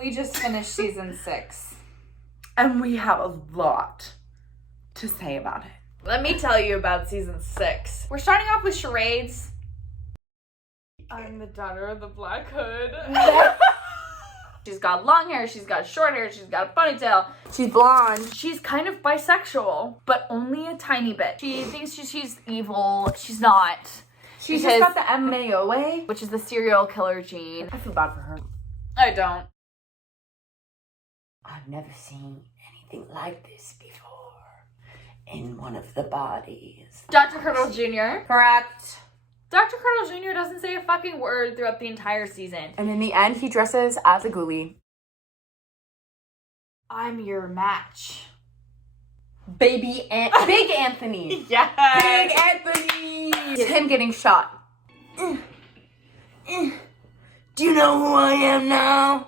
We just finished season 6. And we have a lot to say about it. Let me tell you about season 6. We're starting off with charades. I'm the daughter of the Black Hood. She's got long hair, she's got short hair, she's got a ponytail. She's blonde. She's kind of bisexual, but only a tiny bit. She thinks she's evil. She's not. She's just got the MAOA, which is the serial killer gene. I feel bad for her. I don't. I've never seen anything like this before in one of the bodies. Dr. Curdle Jr. Correct. Dr. Curdle Jr. doesn't say a fucking word throughout the entire season. And in the end, he dresses as a ghoulie. I'm your match. Big Anthony. Yes. Big Anthony. It's him getting shot. Do you know who I am now?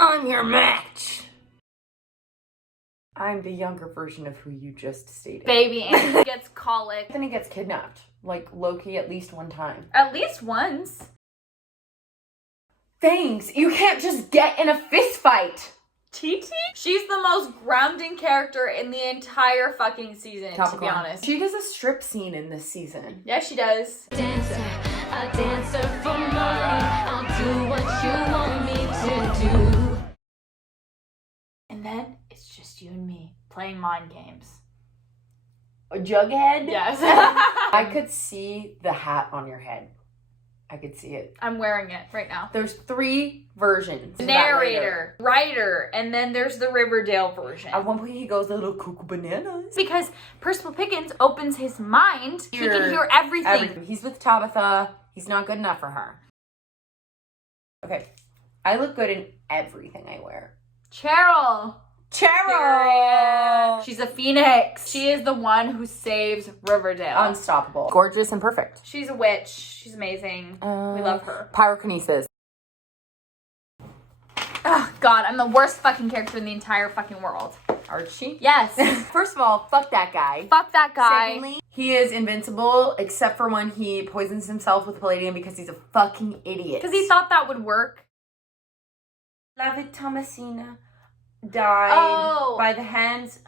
I'm your match. I'm the younger version of who you just stated. Baby Anthony gets colic. Anthony gets kidnapped. Like Loki at least one time. At least once. Thanks. You can't just get in a fist fight. TT? She's the most grounding character in the entire fucking season, to be honest. She does a strip scene in this season. Yeah, she does. A dancer for money. I'll do what you want me to do. And then it's just you and me playing mind games. A Jughead? Yes. I could see the hat on your head. I could see it. I'm wearing it right now. There's 3 versions. Narrator, writer, and then there's the Riverdale version. At one point he goes a little cuckoo bananas. Because Percival Pickens opens his mind, he can hear everything. He's with Tabitha. He's not good enough for her. Okay. I look good in everything I wear. Cheryl. Cheryl! She's a phoenix. She is the one who saves Riverdale. Unstoppable. Gorgeous and perfect. She's a witch. She's amazing. We love her. Pyrokinesis. Oh, God, I'm the worst fucking character in the entire fucking world. Archie? Yes. First of all, fuck that guy. Fuck that guy. Secondly, he is invincible except for when he poisons himself with palladium because he's a fucking idiot. Because he thought that would work. Beloved Thomasina died by the hands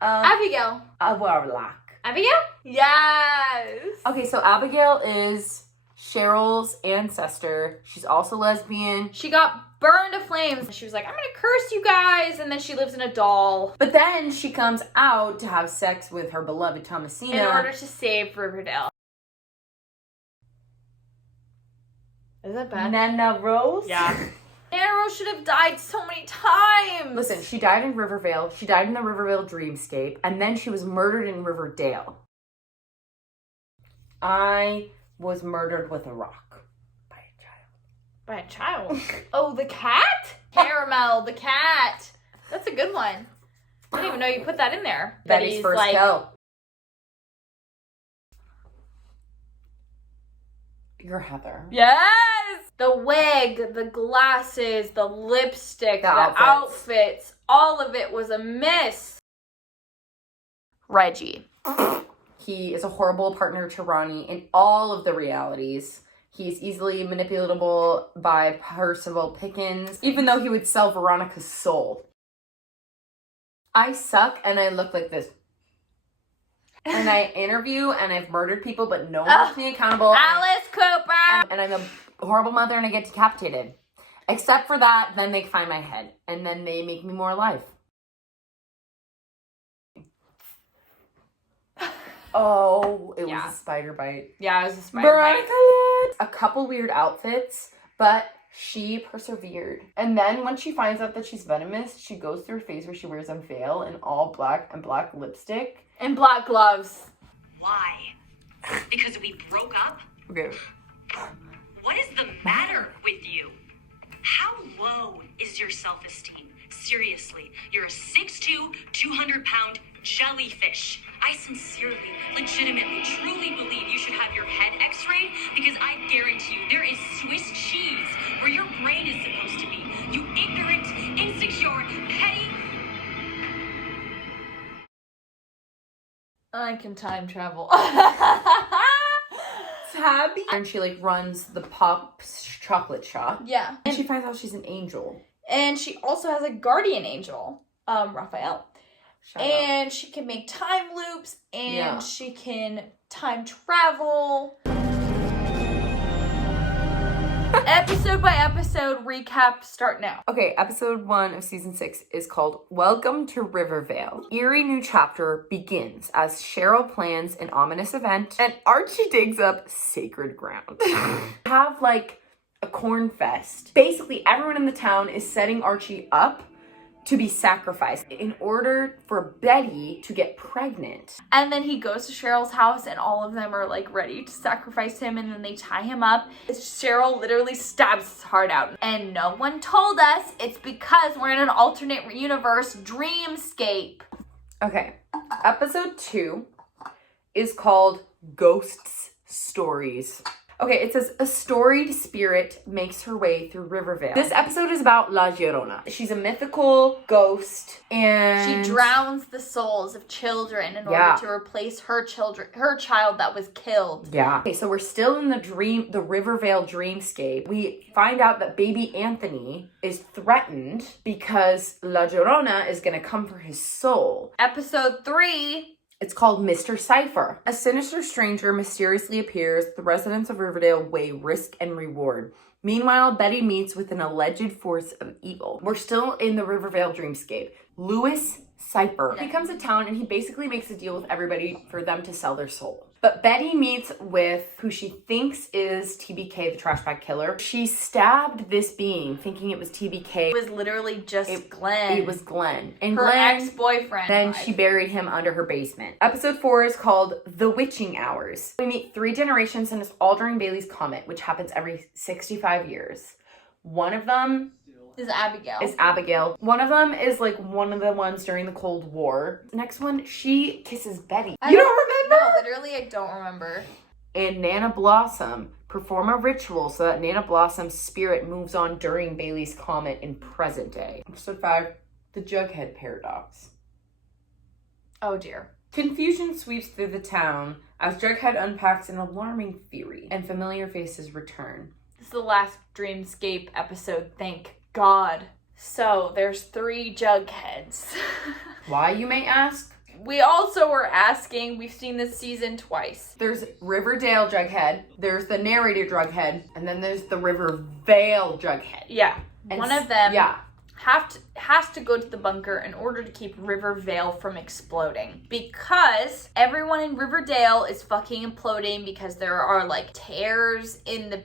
of Abigail. Warlock. Abigail? Yes. Okay, so Abigail is Cheryl's ancestor. She's also lesbian. She got burned to flames. She was like, I'm gonna curse you guys. And then she lives in a doll. But then she comes out to have sex with her beloved Thomasina. In order to save Riverdale. Is that bad? Nana Rose? Yeah. Arrow should have died so many times. Listen, she died in Rivervale. She died in the Rivervale dreamscape. And then she was murdered in Riverdale. I was murdered with a rock by a child. By a child? Oh, the cat? Caramel, the cat. That's a good one. I didn't even know you put that in there. Betty's first kill. You're Heather. Yes! The wig, the glasses, the lipstick, the outfits, all of it was a miss. Reggie. He is a horrible partner to Ronnie in all of the realities. He's easily manipulatable by Percival Pickens, even though he would sell Veronica's soul. I suck and I look like this. And I interview and I've murdered people, but no one holds me accountable. Alice Cooper! And I'm a horrible mother and I get decapitated. Except for that, then they find my head. And then they make me more alive. Oh, it was a spider bite. Yeah, it was a spider bite. A couple weird outfits, but she persevered. And then when she finds out that she's venomous, she goes through a phase where she wears a veil in all black and black lipstick. And black gloves. Why? Because we broke up? Okay. What is the matter with you? How low is your self-esteem? Seriously, you're a 6'2", 200-pound jellyfish. I sincerely, legitimately, truly believe you should have your head x-rayed because I guarantee you there is Swiss cheese where your brain is supposed to be. You ignorant, insecure, petty... I can time travel. Tabby. And she like runs the Pop's chocolate shop. Yeah. And she finds out she's an angel. And she also has a guardian angel, Raphael. Shout out. And she can make time loops, and Yeah. she can time travel. Episode by episode recap, start now. Okay, episode 1 of season 6 is called Welcome to Rivervale. Eerie new chapter begins as Cheryl plans an ominous event and Archie digs up sacred ground. Have like a corn fest. Basically, everyone in the town is setting Archie up to be sacrificed in order for Betty to get pregnant. And then he goes to Cheryl's house, and all of them are like ready to sacrifice him, and then they tie him up. Cheryl literally stabs his heart out. And no one told us it's because we're in an alternate universe dreamscape. Okay, episode 2 is called Ghosts Stories. Okay, it says a storied spirit makes her way through Rivervale. This episode is about La Llorona. She's a mythical ghost, and She drowns the souls of children in order to replace her child that was killed. Yeah. Okay, so we're still in the Rivervale dreamscape. We find out that baby Anthony is threatened because La Llorona is gonna come for his soul. Episode 3. It's called Mr. Cypher. A sinister stranger mysteriously appears. The residents of Riverdale weigh risk and reward. Meanwhile, Betty meets with an alleged force of evil. We're still in the Rivervale dreamscape. Louis Cypher. He comes to town and he basically makes a deal with everybody for them to sell their soul. But Betty meets with who she thinks is TBK, the trash bag killer. She stabbed this being thinking it was TBK. It was literally just Glenn. It was Glenn. And her Glenn, ex-boyfriend. then she buried him under her basement. Episode 4 is called The Witching Hours. We meet 3 generations and it's all during Bailey's Comet, which happens every 65 years. One of them is Abigail. One of them is like one of the ones during the Cold War. Next one, she kisses Betty. I You don't remember? No, literally I don't remember. And Nana Blossom perform a ritual so that Nana Blossom's spirit moves on during Bailey's Comet in present day. Episode 5, The Jughead Paradox. Oh dear. Confusion sweeps through the town as Jughead unpacks an alarming theory and familiar faces return. This is the last Dreamscape episode, thank God. So, there's 3 Jugheads. Why, you may ask? We also were asking, we've seen this season twice. There's Riverdale Jughead, there's the narrator Jughead, and then there's the Rivervale Jughead. Yeah. And one of them yeah. has to go to the bunker in order to keep Rivervale from exploding. Because everyone in Riverdale is fucking imploding because there are like tears in the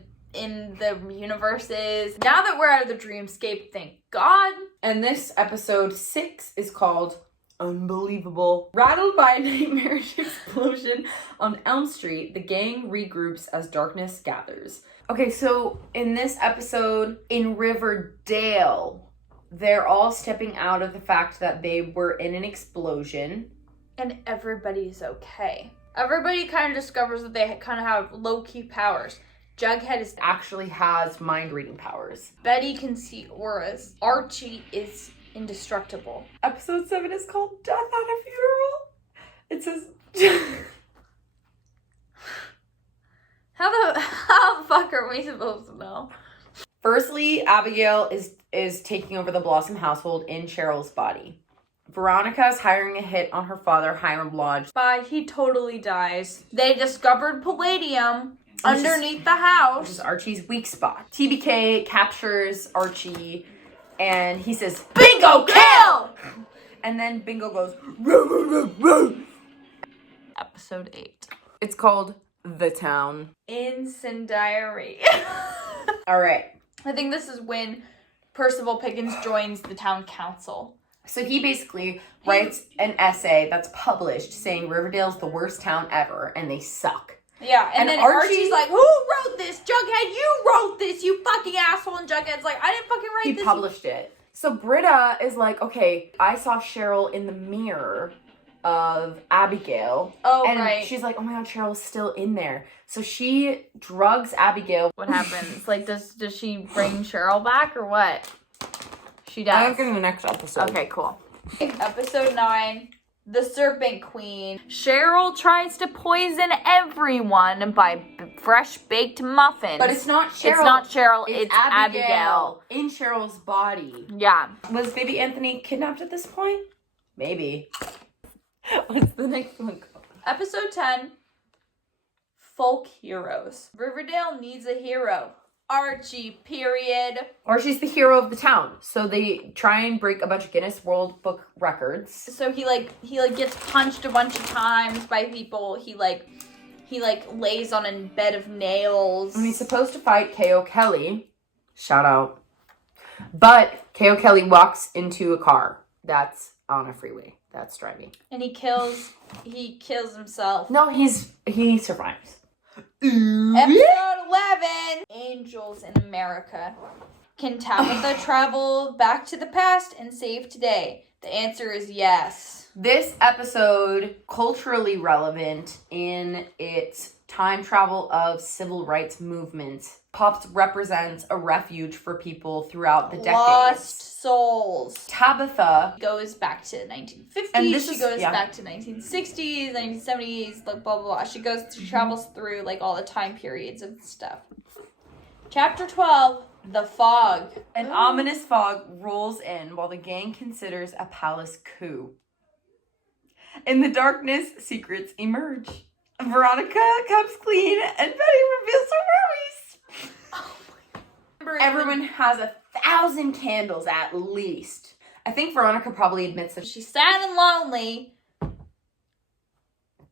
universes. Now that we're out of the dreamscape, thank God. And this episode 6 is called Unbelievable. Rattled by a nightmarish explosion on Elm Street, the gang regroups as darkness gathers. Okay, so in this episode, in Riverdale, they're all stepping out of the fact that they were in an explosion. And everybody's okay. Everybody kind of discovers that they kind of have low-key powers. Jughead Actually has mind-reading powers. Betty can see auras. Archie is indestructible. Episode 7 is called Death at a Funeral. It says... How the fuck are we supposed to know? Firstly, Abigail is taking over the Blossom household in Cheryl's body. Veronica is hiring a hit on her father, Hiram Lodge. He totally dies. They discovered palladium underneath the house. Which is Archie's weak spot. TBK captures Archie and he says, "Bingo, kill!" And then Bingo goes, "Roo, roo, roo, roo." Episode 8. It's called The Town. Incendiary. All right. I think this is when Percival Pickens joins the town council. So he basically writes an essay that's published saying Riverdale's the worst town ever and they suck. Yeah, and then Archie- Archie's like, who wrote this? Jughead, you wrote this, you fucking asshole. And Jughead's like, I didn't fucking write this. He published it. So Britta is like, okay, I saw Cheryl in the mirror of Abigail. Oh, and right. she's like, oh my God, Cheryl's still in there. So she drugs Abigail. What happens? Like, does she bring Cheryl back or what? She does. I'm getting the next episode. Okay, cool. Episode 9, the Serpent Queen. Cheryl tries to poison everyone by fresh baked muffins. But it's not Cheryl. It's not Cheryl, it's Abigail. In Cheryl's body. Yeah. Was baby Anthony kidnapped at this point? Maybe. What's the next one called? Episode 10, Folk Heroes. Riverdale needs a hero. Archie, period. Or she's the hero of the town. So they try and break a bunch of Guinness World Book records. So he gets punched a bunch of times by people. He lays on a bed of nails. And he's supposed to fight K.O. Kelly. Shout out. But K.O. Kelly walks into a car that's on a freeway. That's driving. And he kills himself. No, he survives. Episode 11, Angels in America. Can Tabitha travel back to the past and save today? The answer is yes. This episode, culturally relevant in its time travel of civil rights movement. Pops represents a refuge for people throughout the decades. Lost souls. Tabitha Goes back to 1950s. And this she is- goes yeah. back to 1960s, 1970s, like blah, blah, blah. She travels through like all the time periods and stuff. Chapter 12, The Fog. An ominous fog rolls in while the gang considers a palace coup. In the darkness, secrets emerge. Veronica comes clean and Betty reveals her worries. Everyone has 1,000 candles at least. I think Veronica probably admits that She's sad and lonely.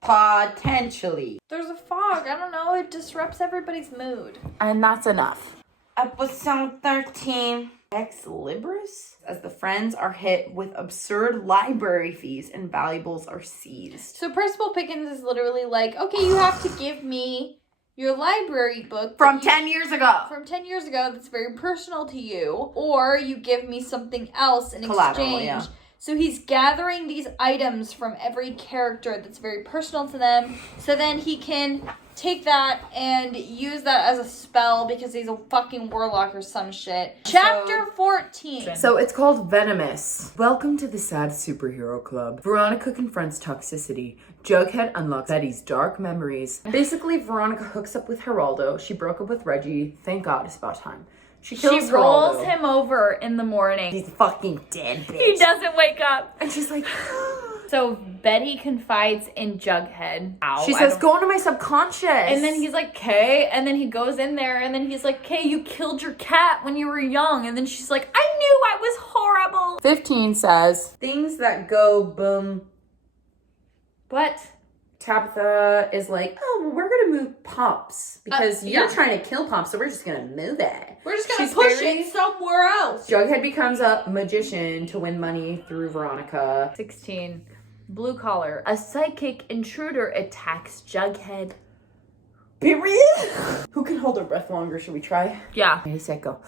potentially. There's a fog. I don't know. It disrupts everybody's mood. And that's enough. Episode 13. Ex Libris. As the friends are hit with absurd library fees and valuables are seized. So Principal Pickens is literally like, okay, you have to give me your library book From that you- 10 years ago. From 10 years ago that's very personal to you, or you give me something else in Collateral, exchange. yeah. So he's gathering these items from every character that's very personal to them, so then he can take that and use that as a spell because he's a fucking warlock or some shit. Chapter 14. So it's called Venomous. Welcome to the Sad Superhero Club. Veronica confronts toxicity. Jughead unlocks Betty's dark memories. Basically, Veronica hooks up with Geraldo. She broke up with Reggie. Thank God, it's about time. She kills She rolls Geraldo. him over in the morning. He's fucking dead, bitch. He doesn't wake up. And she's like, So Betty confides in Jughead. Ow, she I says, don't- go into my subconscious. And then he's like, "Kay," and then he goes in there, and then he's like, "Kay, you killed your cat when you were young," and then she's like, "I knew I was horrible." 15 says, things that go boom. But Tabitha is like, oh, well, we're gonna move Pops because you're yeah. trying to kill Pops, so we're just gonna move it. we're just gonna She's push very- it somewhere else. Jughead becomes a magician to win money through Veronica. 16. Blue collar. A psychic intruder attacks Jughead. Period. Who can hold their breath longer? Should we try? Yeah. Ready, set, go.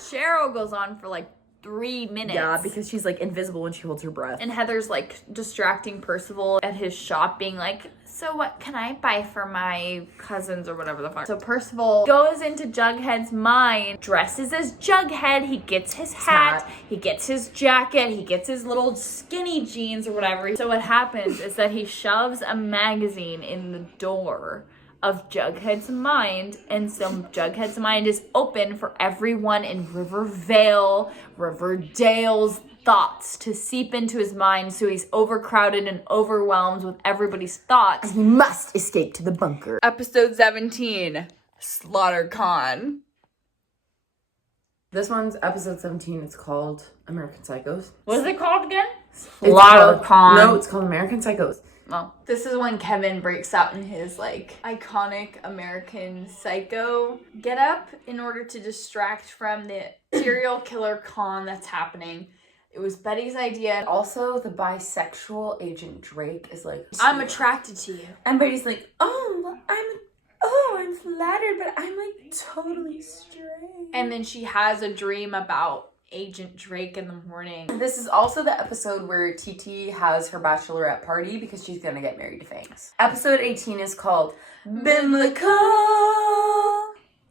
Cheryl goes on for like 3 minutes. Yeah, because she's like invisible when she holds her breath. And Heather's like distracting Percival at his shop, being like, "So what can I buy for my cousins or whatever the fuck?" So Percival goes into Jughead's mind, dresses as Jughead. He gets his hat, he gets his jacket, he gets his little skinny jeans or whatever. So what happens is that he shoves a magazine in the door of Jughead's mind, and so Jughead's mind is open for everyone in Riverdale's thoughts to seep into his mind, so he's overcrowded and overwhelmed with everybody's thoughts. He must escape to the bunker. Episode 17, SlaughterCon. This one's episode 17. It's called American Psychos. What is it called again? It's SlaughterCon. called- No, it's called American Psychos. Well, this is when Kevin breaks out in his like iconic American Psycho getup in order to distract from the serial killer con that's happening. It was Betty's idea. Also, the bisexual agent Drake is like, I'm attracted to you. and Betty's like, I'm flattered, but I'm like totally straight. And then she has a dream about Agent Drake in the morning. This is also the episode where TT has her bachelorette party because she's gonna get married to Fangs. Episode 18 is called Biblical.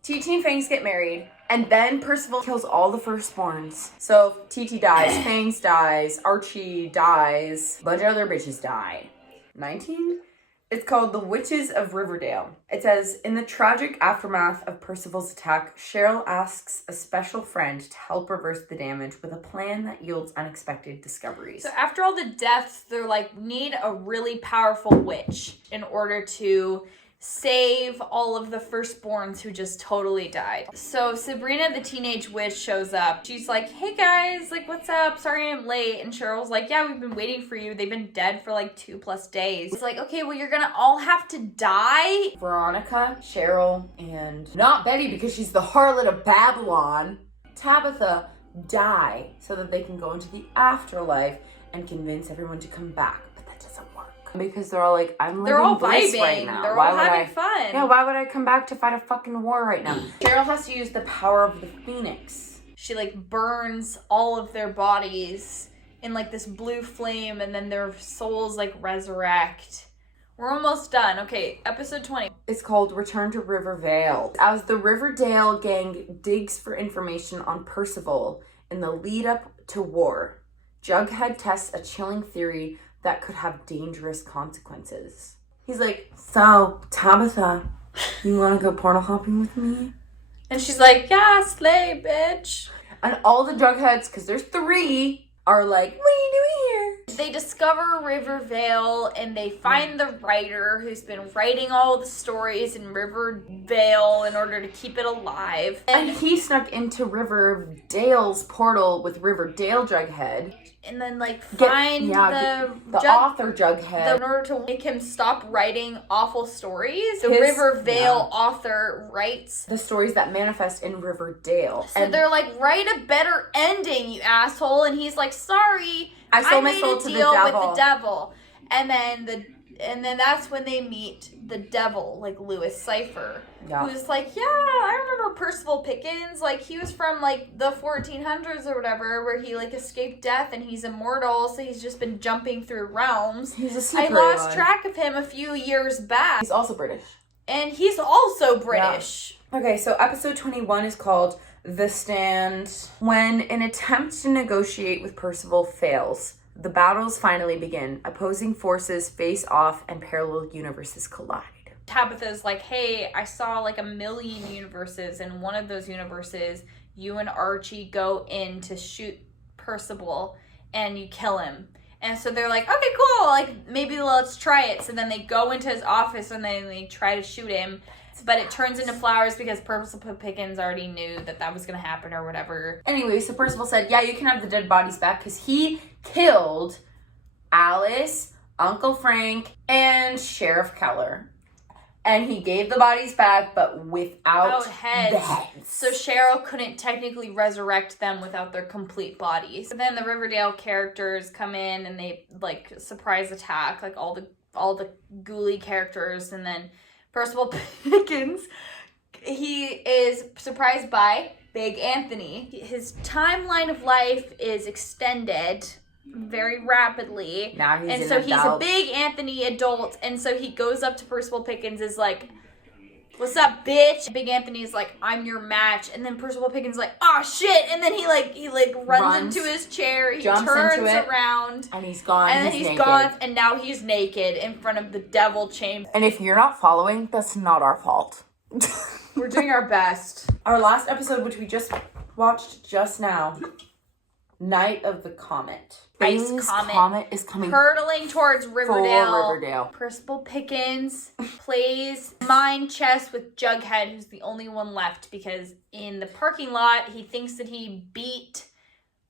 TT and Fangs get married, and then Percival kills all the firstborns. So TT dies, Fangs dies, Archie dies, a bunch of other bitches die. 19? It's called The Witches of Riverdale. It says, in the tragic aftermath of Percival's attack, Cheryl asks a special friend to help reverse the damage with a plan that yields unexpected discoveries. So after all the deaths, they're like, need a really powerful witch in order to save all of the firstborns who just totally died. So Sabrina the teenage witch shows up. She's like, hey guys, like, what's up? Sorry I'm late. And Cheryl's like, yeah, we've been waiting for you. They've been dead for like 2+ days. It's like, okay, well, you're gonna all have to die. Veronica, Cheryl, and not Betty because she's the harlot of Babylon, Tabitha, die so that they can go into the afterlife and convince everyone to come back. But that doesn't work. Because they're all like, I'm They're living all bliss vibing. right now. They're Why all would having I? fun. Yeah, why would I come back to fight a fucking war right now? Cheryl has to use the power of the Phoenix. She like burns all of their bodies in like this blue flame, and then their souls like resurrect. We're almost done. Okay, episode 20. It's called Return to Rivervale. As the Riverdale gang digs for information on Percival in the lead up to war, Jughead tests a chilling theory that could have dangerous consequences. He's like, so, Tabitha, you want to go portal hopping with me? And she's like, yeah, slay, bitch. And all the Jugheads, because there's 3, are like, what are you doing here? They discover Rivervale and they find the writer who's been writing all the stories in Rivervale in order to keep it alive. And he snuck into Riverdale's portal with Riverdale Jughead. And then like find the author Jughead. in order to make him stop writing awful stories. The His- Riverdale author writes. The stories that manifest in Riverdale. So they're like, write a better ending, you asshole. And he's like, sorry, I sold my made soul a to the deal with devil. the devil. And then that's when they meet the devil, like Louis Cypher, Yeah. who's like, yeah, I remember Percival Pickens. Like, he was from, like, the 1400s or whatever, where he, like, escaped death and he's immortal, so he's just been jumping through realms. He's a I super lost one. track of him a few years back. He's also British. And he's also British. Okay, so episode 21 is called The Stand. When an attempt to negotiate with Percival fails, the battles finally begin. Opposing forces face off and parallel universes collide. Tabitha's like, hey, I saw like 1,000,000 universes. In one of those universes, you and Archie go in to shoot Percival and you kill him. And so they're like, okay, cool. Like, maybe let's try it. So then they go into his office and then they try to shoot him. But it turns into flowers because Percival Pickens already knew that was going to happen or whatever. Anyway, so Percival said, yeah, you can have the dead bodies back because he killed Alice, Uncle Frank, and Sheriff Keller. And he gave the bodies back, but without heads. the heads. So Cheryl couldn't technically resurrect them without their complete bodies. So then the Riverdale characters come in and they like surprise attack like all the ghouly characters, and then Percival Pickens, he is surprised by Big Anthony. His timeline of life is extended very rapidly. Now he's and an so he's a adult. Big Anthony adult, and so he goes up to Percival Pickens, is like, what's up, bitch? Big Anthony's like, I'm your match. And then Percival Pickens is like, oh shit. And then he runs into his chair. He jumps turns into it, around. And he's gone. And then he's naked. gone. And now he's naked in front of the devil chamber. And if you're not following, that's not our fault. We're doing our best. Our last episode, which we just watched just now, Night of the Comet. Ice Bing's Comet. is coming Hurtling towards Riverdale. for Riverdale. Percival Pickens plays mind chess with Jughead, who's the only one left, because in the parking lot, he thinks that he beat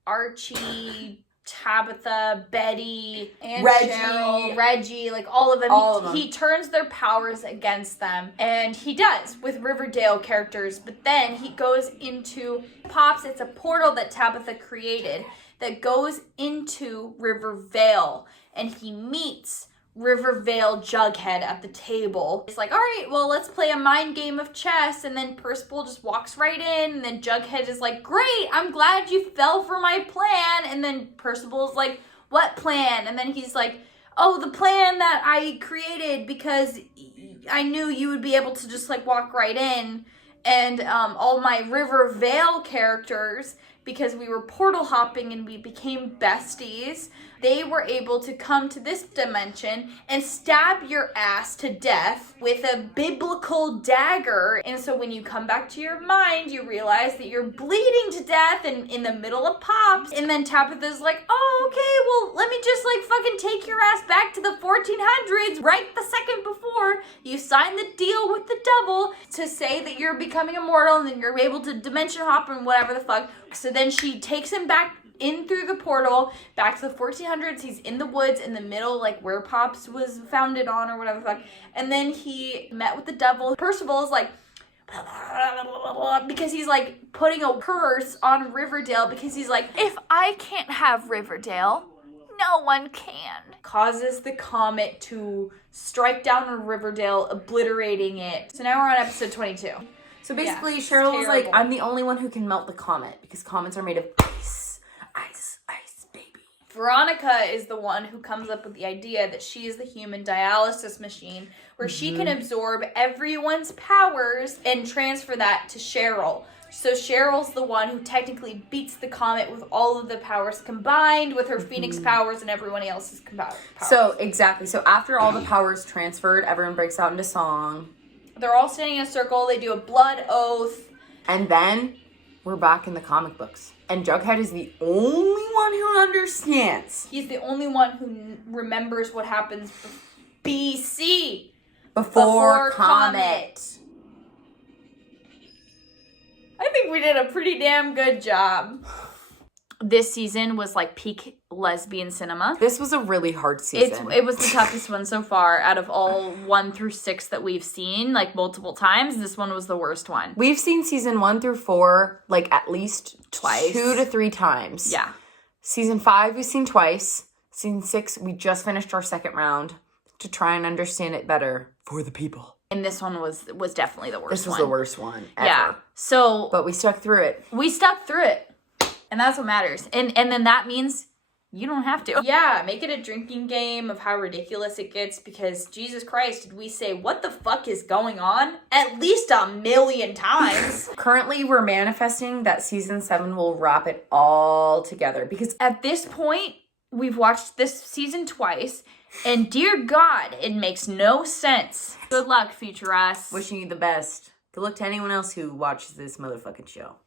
Archie, Tabitha, Betty, and Reggie. Cheryl, Reggie, like all of them. All of them. He turns their powers against them, and he does with Riverdale characters, but then he goes into, it's a portal that Tabitha created that goes into Rivervale, and he meets Rivervale Jughead at the table. It's like, all right, well, let's play a mind game of chess. And then Percival just walks right in, and then Jughead is like, great, I'm glad you fell for my plan. And then Percival's like, what plan? And then he's like, oh, the plan that I created because I knew you would be able to just like walk right in. and all my Rivervale characters, because we were portal hopping and we became besties, they were able to come to this dimension and stab your ass to death with a biblical dagger. And so when you come back to your mind, you realize that you're bleeding to death and in the middle of pops. And then Tabitha's like, oh, okay, well, let me just like fucking take your ass back to the 1400s right the second before you sign the deal with the devil to say that you're becoming immortal and then you're able to dimension hop and whatever the fuck. So then she takes him back in through the portal, back to the 1400s. He's in the woods in the middle, like where Pops was founded on or whatever the fuck. And then he met with the devil. Percival is like, because he's like putting a curse on Riverdale because he's like, if I can't have Riverdale, no one can. Causes the comet to strike down on Riverdale, obliterating it. So now we're on episode 22. So basically, Yeah, Cheryl was like, terrible. I'm the only one who can melt the comet because comets are made of ice. Ice, baby. Veronica is the one who comes up with the idea that she is the human dialysis machine where she can absorb everyone's powers and transfer that to Cheryl. So Cheryl's the one who technically beats the comet with all of the powers combined with her Phoenix powers and everyone else's powers. So, exactly. So after all the powers transferred, everyone breaks out into song. They're all standing in a circle. They do a blood oath. And then we're back in the comic books. And Jughead is the only one who understands. He's the only one who remembers what happens BC. Before Comet. I think we did a pretty damn good job. This season was like peak lesbian cinema. This was a really hard season. It was the toughest one so far out of all 1 through 6 that we've seen, like multiple times. This one was the worst one. We've seen season 1 through 4 like at least Twice. 2 to 3 times. Yeah. Season 5 we've seen twice. Season 6 we just finished our second round to try and understand it better for the people. And this one was definitely the worst one. This was the worst one ever. Yeah. So But we stuck through it. we stuck through it. And that's what matters. And then that means you don't have to. Yeah, make it a drinking game of how ridiculous it gets because Jesus Christ, did we say what the fuck is going on? At least 1,000,000 times. Currently, we're manifesting that season 7 will wrap it all together because At this point, we've watched this season twice, and dear God, it makes no sense. Good luck, future us. wishing you the best. Good luck to anyone else who watches this motherfucking show.